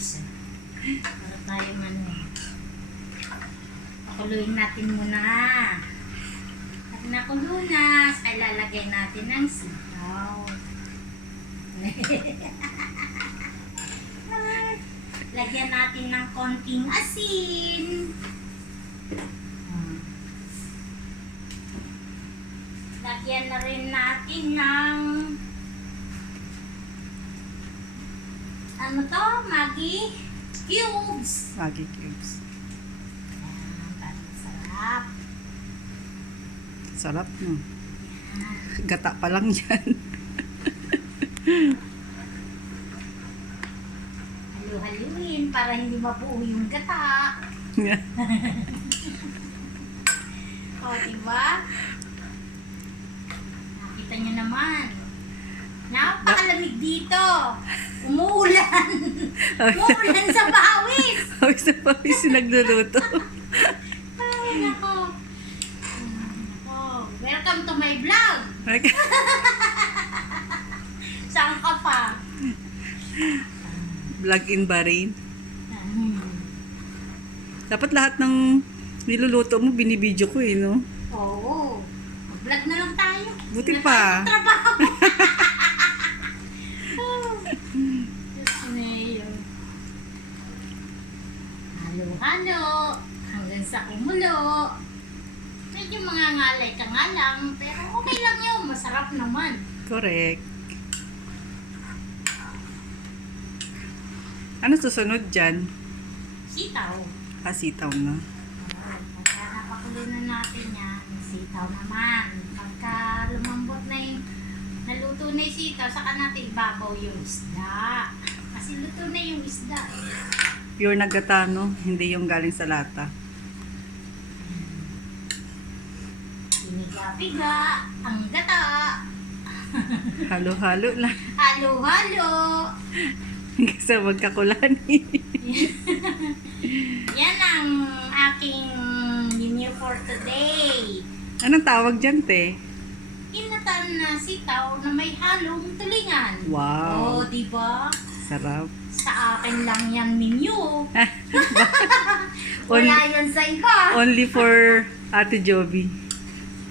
patis. Para tayong pakuluin natin muna. At nakulo na, saka ilalagay natin ng sitaw. Lagyan natin ng konting asin. Lagyan na rin natin ng Maggi cubes. Maggi cubes. Ayan, sarap. Sarap, no? Gata pa lang yan. Halu-haluin para hindi mabuo yung gata. O, diba? Nakita nyo naman. Napakalamig dito. Umuulan. Umuulan sa pawis. Pawis na pawis yung nagluluto. Ay, nako. Welcome to my vlog. Saan ka pa? Vlog in Bahrain. Dapat lahat ng niluluto mo, binibidyo ko eh, no? Oo. Vlog na lang tayo. Buti Wala pa. tayong trabaho. Diyos mayo. Halo-halo. Hanggang sa kumulo. Medyo mga ngalay ka nga lang. Pero okay lang yun. Masarap naman. Correct. Ano susunod dyan? Sitaw. Sitaw na. Pagka napakulo na natin yan, sitaw naman. Pagka lumambot na yung naluto na yung sitaw, saka natin ibabaw yung isda. Kasi luto na yung isda. Pure na gata, no? Hindi yung galing sa lata. Piniga-piga, ang gata. Halo-halo lang. Halo-halo. Hanggang sa magkakulani. Yan ang aking menu for today. Anong tawag dyan, te? Inatan na sitaw na may halong tulingan. Wow. Oh, diba? Sarap. Sa akin lang yan menu. Wala yan sa iba. Only for Ate Joby.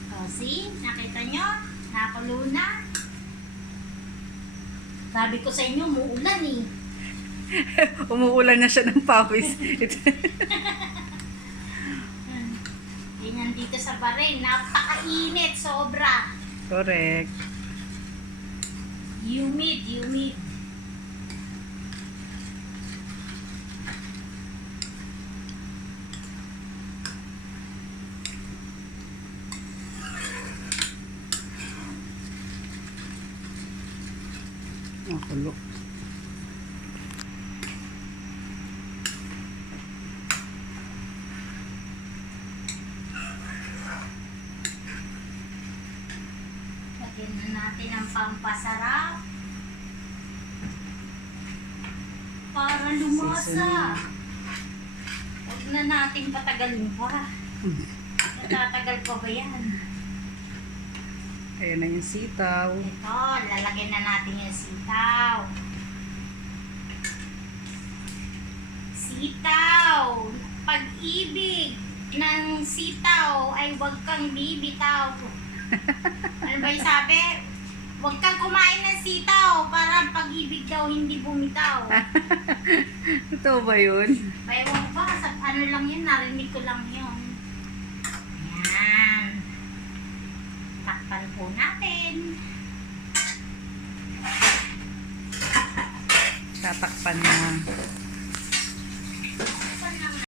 Oh, see? Nakita nyo? Nakulo na. Sabi ko sa inyo, muulan eh. Umuulan na siya ng pawis. Ganyan dito sa Bahrain, napakainit, sobra. Correct. Humid. Nakulo. Lagyan na natin ang pampasarap. Para lumasa. Huwag na natin patagalin pa. Natatagal pa ba yan? Ayan na yung sitaw. Ito, lalagyan na natin yung sitaw. Sitaw. Pag-ibig ng sitaw ay huwag kang bibitaw. Ano ba yung sabi? Huwag kang kumain ng sitaw para ang pag-ibig daw hindi bumitaw. Totoo ba yun? Ewan ko ba, sa ano lang yun, narinig ko lang yun. Yan. Takpan po natin. Tatakpan na.